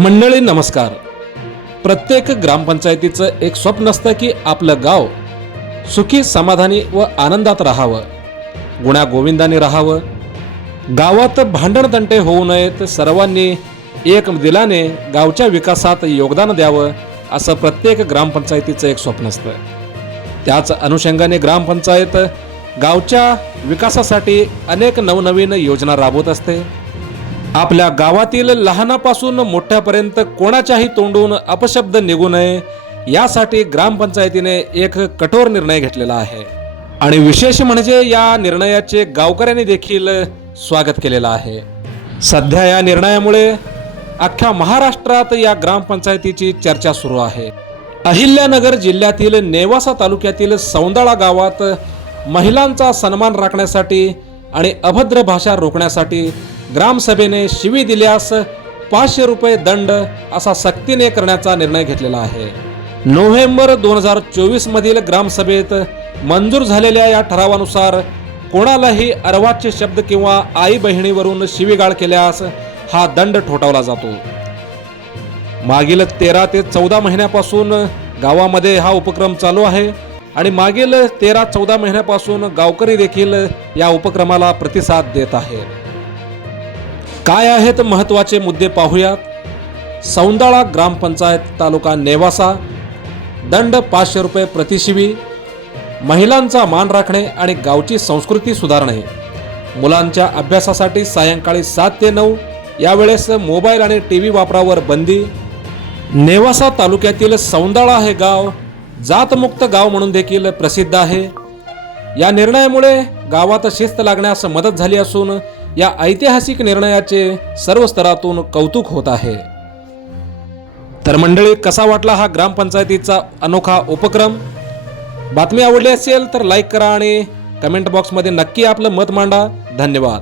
मंडळी नमस्कार. प्रत्येक ग्रामपंचायतीचं एक स्वप्न असतं की आपलं गाव सुखी समाधानी व आनंदात राहावं, गुण्या गोविंदाने राहावं. गावात भांडणतंटे होऊ नयेत, सर्वांनी एक दिलाने गावच्या विकासात योगदान द्यावं असं प्रत्येक ग्रामपंचायतीचं एक स्वप्न असतं. त्याच अनुषंगाने ग्रामपंचायत गावच्या विकासासाठी अनेक नवनवीन योजना राबवत असते. आपल्या गावातील लहानापासून मोठ्यापर्यंत कोणाच्याही तोंडून अपशब्द निघू नये यासाठी ग्रामपंचायतीने एक कठोर निर्णय घेतलेला आहे आणि विशेष म्हणजे या निर्णयाचे गावकऱ्यांनी देखील स्वागत केलेलं आहे. सध्या या निर्णयामुळे अख्ख्या महाराष्ट्रात या ग्रामपंचायतीची चर्चा सुरू आहे. अहिल्यानगर जिल्ह्यातील नेवासा तालुक्यातील सौंदाळा गावात महिलांचा सन्मान राखण्यासाठी आणि अभद्र भाषा रोखण्यासाठी ग्रामसभेने शिवी दिल्यास 500 रुपये दंड असा सक्तीने करण्याचा निर्णय घेतलेला आहे. नोव्हेंबर 2024 मधील ग्रामसभेत मंजूर झालेल्या या ठरावानुसार कोणालाही अर्वाच्य शब्द किंवा आई बहिणीवरून शिवीगाळ केल्यास हा दंड ठोठावला जातो. मागील 13 ते 14 महिन्यापासून गावामध्ये हा उपक्रम चालू आहे आणि मागील 13-14 महिन्यापासून गावकरी देखील या उपक्रमाला प्रतिसाद देत आहेत. काय आहेत महत्त्वाचे मुद्दे पाहूयात. सौंदाळा ग्रामपंचायत तालुका नेवासा, दंड 500 रुपये प्रतिशिवी, महिलांचा मान राखणे आणि गावची संस्कृती सुधारणे, मुलांच्या अभ्यासासाठी सायंकाळी 7 ते 9 यावेळेस मोबाईल आणि टीव्ही वापरावर बंदी. नेवासा तालुक्यातील सौंदाळा हे गाव जातमुक्त गाव म्हणून देखील प्रसिद्ध आहे. या निर्णयामुळे गावात शिस्त लागण्यास मदत झाली असून या ऐतिहासिक निर्णयाचे सर्व स्तरातून कौतुक होत आहे. तर मंडळी, कसा वाटला हा ग्रामपंचायतीचा अनोखा उपक्रम? बातमी आवडली असेल तर लाईक करा आणि कमेंट बॉक्समध्ये नक्की आपलं मत मांडा. धन्यवाद.